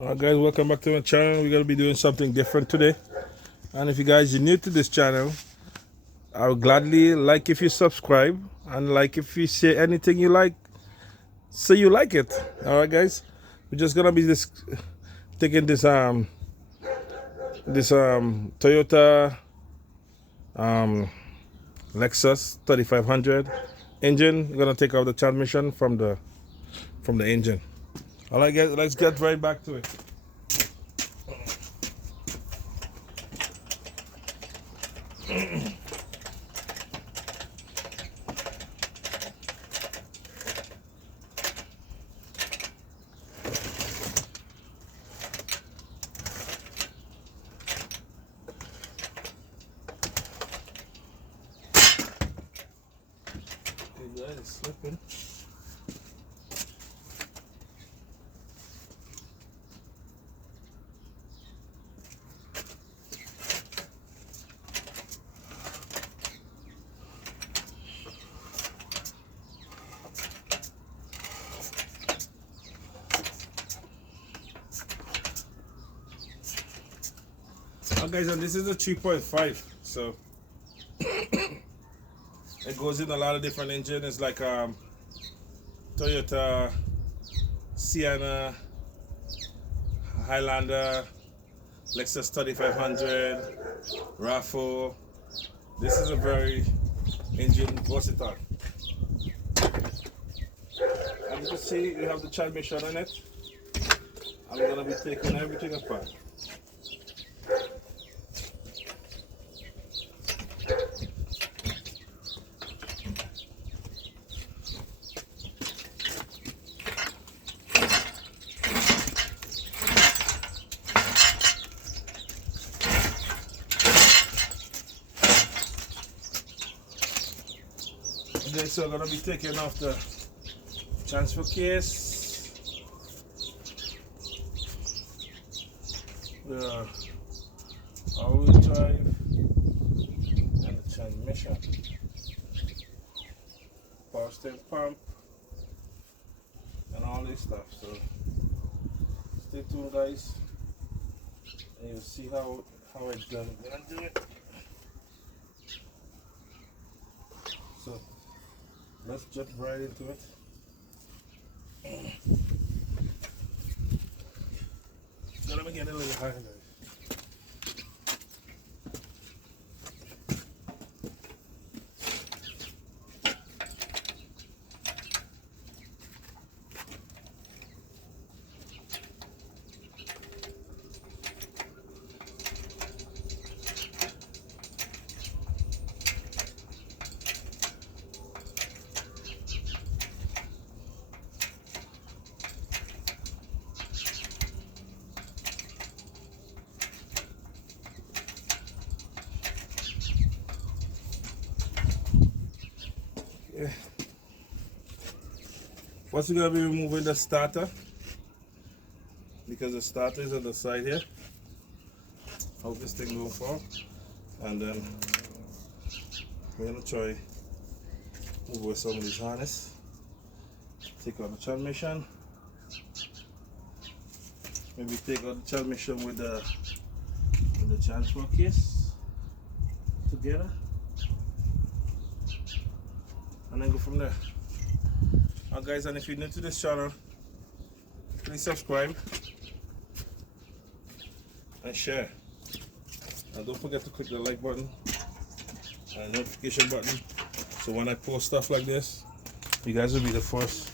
Alright guys, welcome back to my channel. We're gonna be doing something different today. And if you guys are new to this channel, I would gladly like if you subscribe and like if you say anything you like, say you like it. Alright guys. We're just gonna be taking this Toyota Lexus 3500 engine. We're gonna take out the transmission from the engine. Alright guys, let's get right back to it. Okay guys, it's slipping. Guys, and this is a 3.5, so it goes in a lot of different engines. It's like Toyota Sienna, Highlander, Lexus 3500, RAV4. This is a very engine versatile. And you can see we have the transmission on it. I'm gonna be taking everything apart. Okay, so I'm gonna be taking off the transfer case, the all-wheel drive, and the transmission, power steering pump, and all this stuff. So stay tuned, guys, and you'll see how it's gonna do it. So let's jump right into it. So let me get a little higher, guys. Yeah. First, we're gonna be removing the starter because the starter is on the side here. How this thing go for, and then we're gonna try move away some of this harness. Take out the transmission. Maybe take out the transmission with the transfer case together, and then go from there. Guys, and if you're new to this channel, please subscribe and share, and don't forget to click the like button and notification button, so when I post stuff like this, you guys will be the first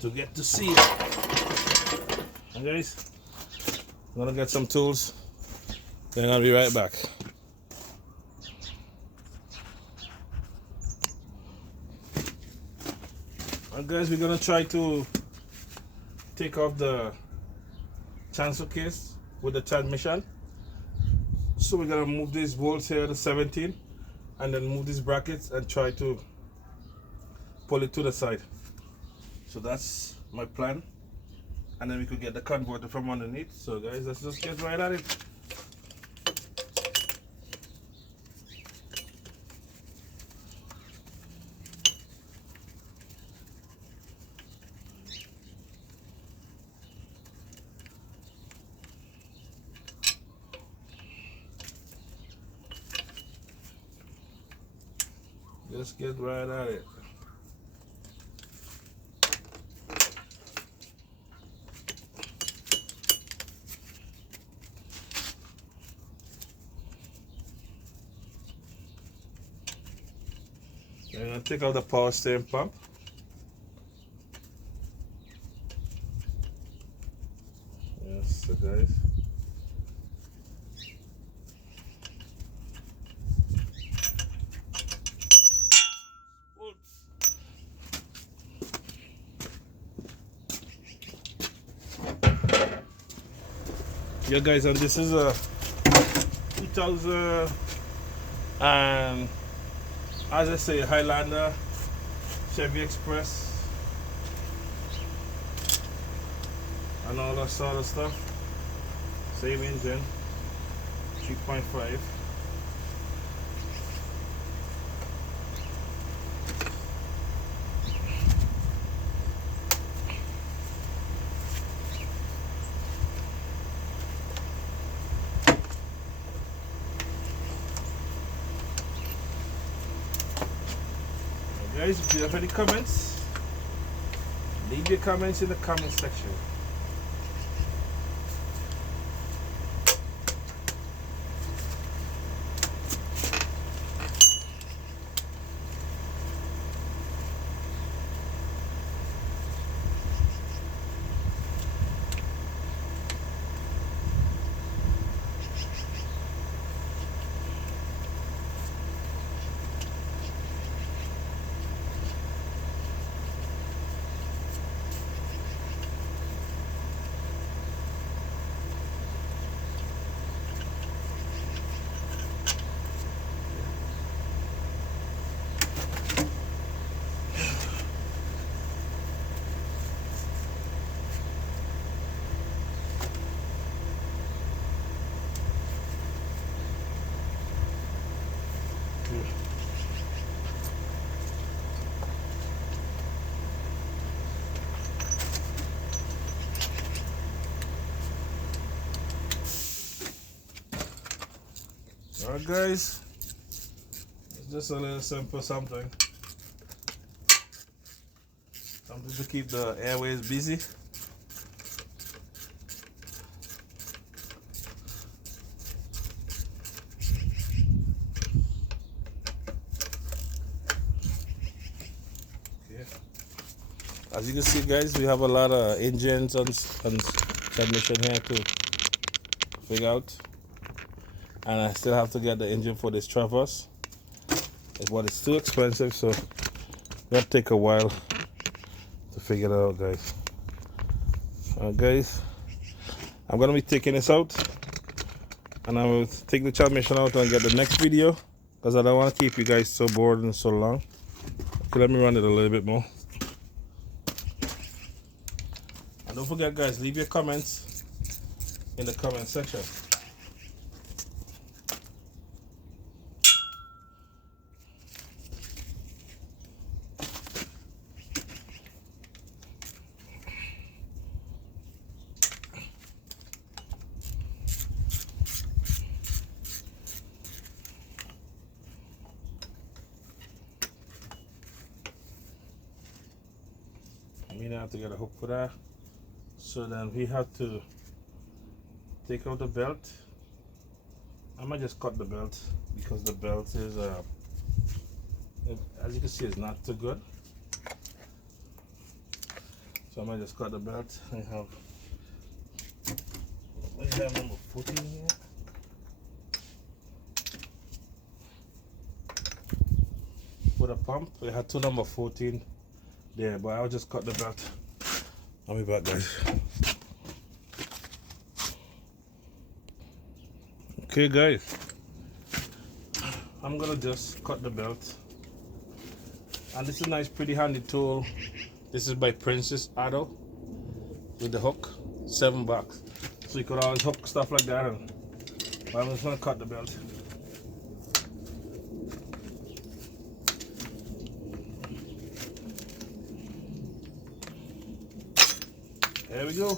to get to see it. And guys, I'm gonna get some tools, then I'll be right back. And guys, we're gonna try to take off the transfer case with the transmission. So we're gonna move these bolts here to 17, and then move these brackets and try to pull it to the side. So that's my plan, and then we could get the converter from underneath. So guys, let's just get right at it. Just get right at it. I'm gonna take out the power steering pump. Yes, so guys. Yeah guys, and this is a 2000 and as I say, Highlander Chevy Express and all that sort of stuff. Same engine, 3.5. Guys, if you have any comments, leave your comments in the comment section. Alright guys, it's just a little simple something to keep the airways busy. Okay. As you can see guys, we have a lot of engines and transmission here to figure out. And I still have to get the engine for this Traverse, but it's too expensive, so it'll take a while to figure it out, guys. Guys, I'm gonna be taking this out, and I will take the transmission out and get the next video, because I don't want to keep you guys so bored and so long. Okay, let me run it a little bit more. And don't forget, guys, leave your comments in the comment section. We now have to get a hook for that. So then we have to take out the belt. I might just cut the belt because the belt is, as you can see, it's not too good. So I might just cut the belt. I have number 14 here. For the pump, we had two number 14 there, but I'll just cut the belt. I'll be back, guys. Okay, guys, I'm gonna just cut the belt, and this is a nice, pretty handy tool. This is by Princess Auto with the hook, $7. So you could always hook stuff like that. And I'm just gonna cut the belt. There we go.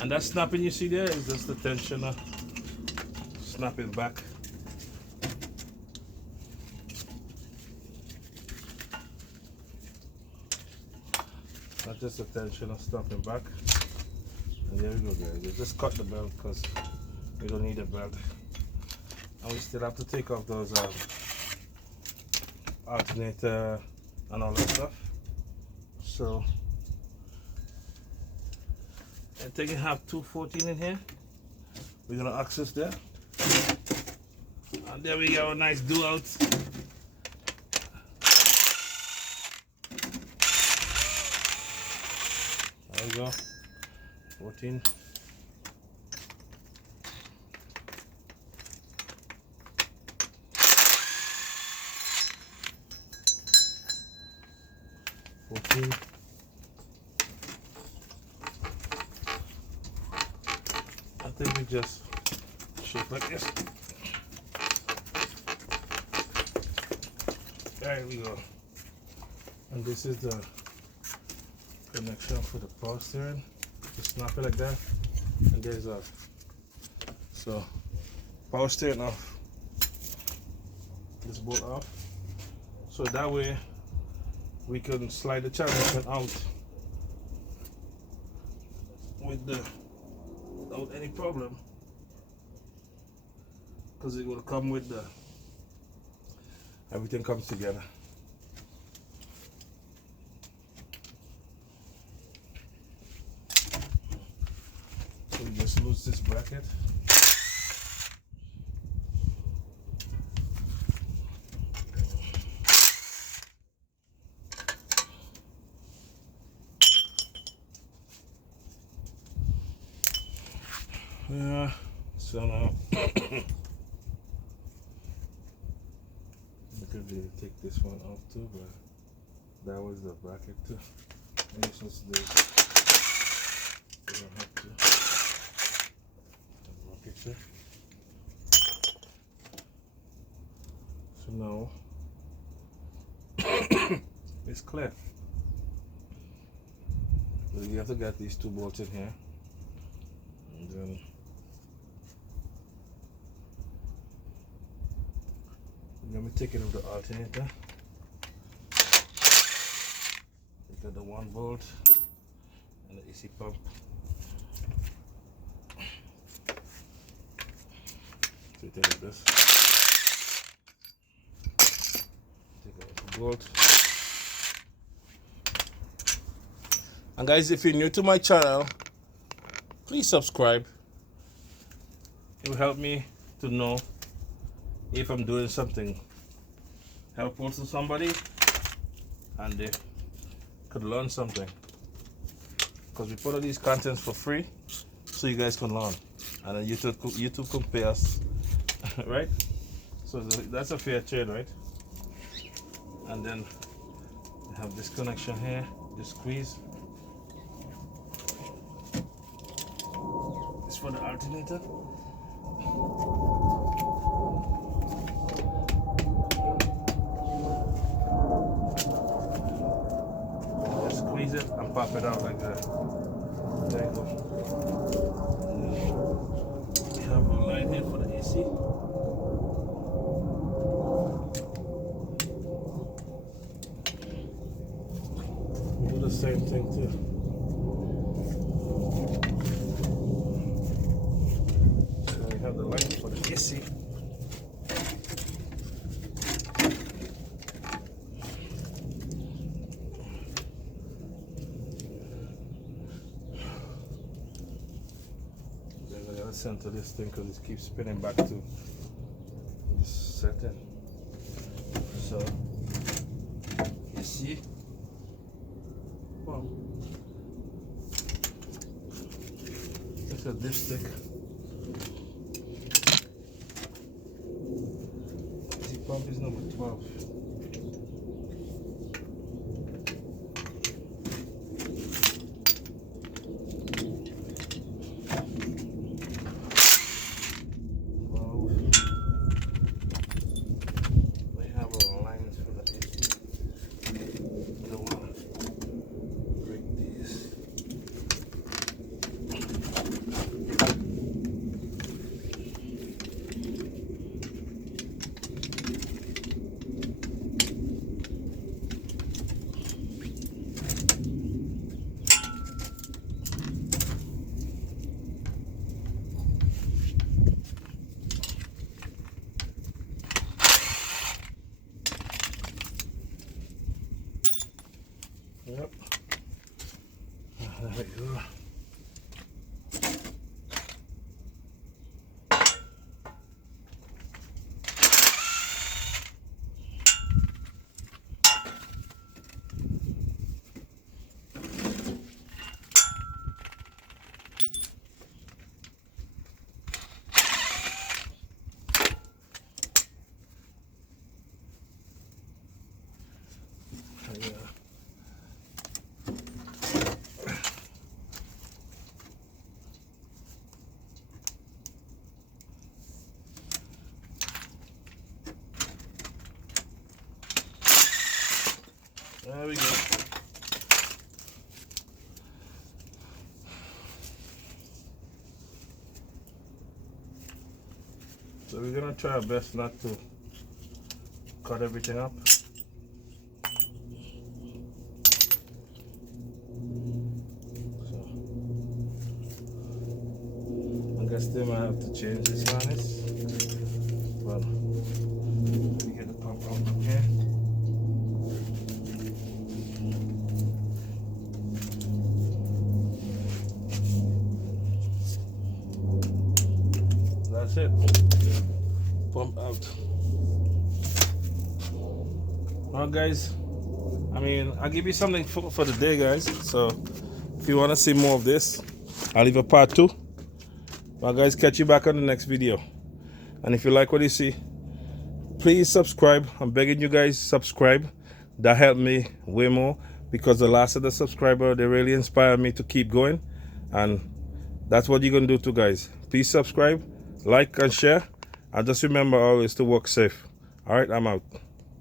And that snapping you see there is just the tensioner snapping back. adjust the tension and stopping back. And there we go, guys. You just cut the belt because we don't need a belt. And we still have to take off those alternator and all that stuff. So I think I have 214 in here. We're gonna access there. And there we go, nice do out. There we go. 14. I think we just shake like this. There we go. And this is the connection for the power steering. Just snap it like that, and there's a so power steering off. This bolt off, so that way we can slide the transmission out without any problem, because it will come with the everything comes together. So we just lose this bracket. Yeah, so now we could really take this one off too, but that was the bracket too. Maybe since this, we don't have to. Bracket here. So now it's clear. So you have to get these two bolts in here, and then let me take it of the alternator. Look at the 1 volt and the AC pump. So you take this. Take out the bolt. And guys, if you're new to my channel, please subscribe. It will help me to know if I'm doing something helpful to somebody and they could learn something, because we put all these contents for free so you guys can learn, and then YouTube can pay us right? So that's a fair trade, right? And then we have this connection here, just squeeze. It's for the alternator. Squeeze it and pop it out like that. There you go. We have a line here for the AC. We do the same thing too. So we have the line for the AC. Center this thing because it keeps spinning back to this setting. So you see, well, it's a dipstick. The pump is number 12. So we're gonna try our best not to cut everything up. So I guess they might have to change this harness. Well, let me get the pump out of here. That's it. Pump out. Alright guys, I mean, I'll give you something for the day, guys. So if you want to see more of this, I'll leave a part 2. Well guys, catch you back on the next video. And if you like what you see, please subscribe. I'm begging you guys, subscribe. That helped me way more, because the last of the subscriber, they really inspired me to keep going. And that's what you're gonna do too, guys. Please subscribe, like and share, and just remember always to work safe. All right, I'm out.